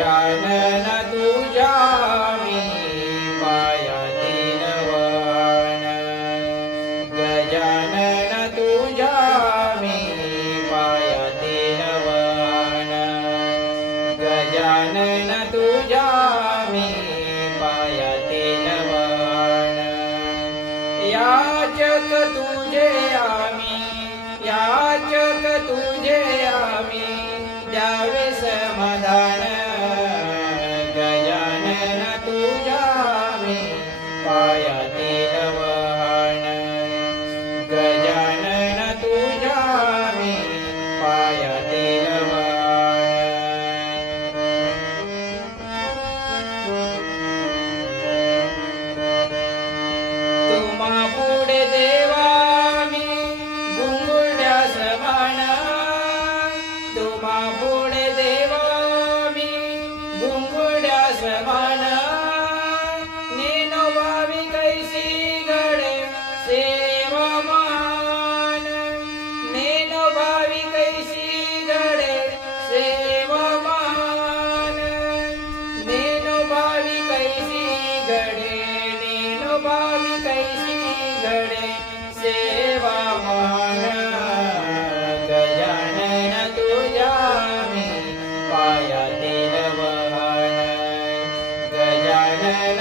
गजानन तुझ्या मी पायातील वाण गजानन तुझ्या मी पायातील वाण गजानन तुझ्या मी पायातील वाण याचक तुझे आम्ही याचक तुझे आम्ही द्यावे समाधान गजानन तुझ्या मी पायातील वाण गजानन तुझ्या मी पायातील वाण तुम्हा पुढे देवा मी गुंगुरड्या समान तुम्हा पुढे देवा मी गुंगुरड्या समान नेनोभावी कैसी घडे सेवा मान नेनोभावी कैसी घडे सेवा मान नेनोभावी कैसी घडे नेनोभावी कैसी घडे सेवा मान गजानन तुझ्या मी पायातील वाण गजानन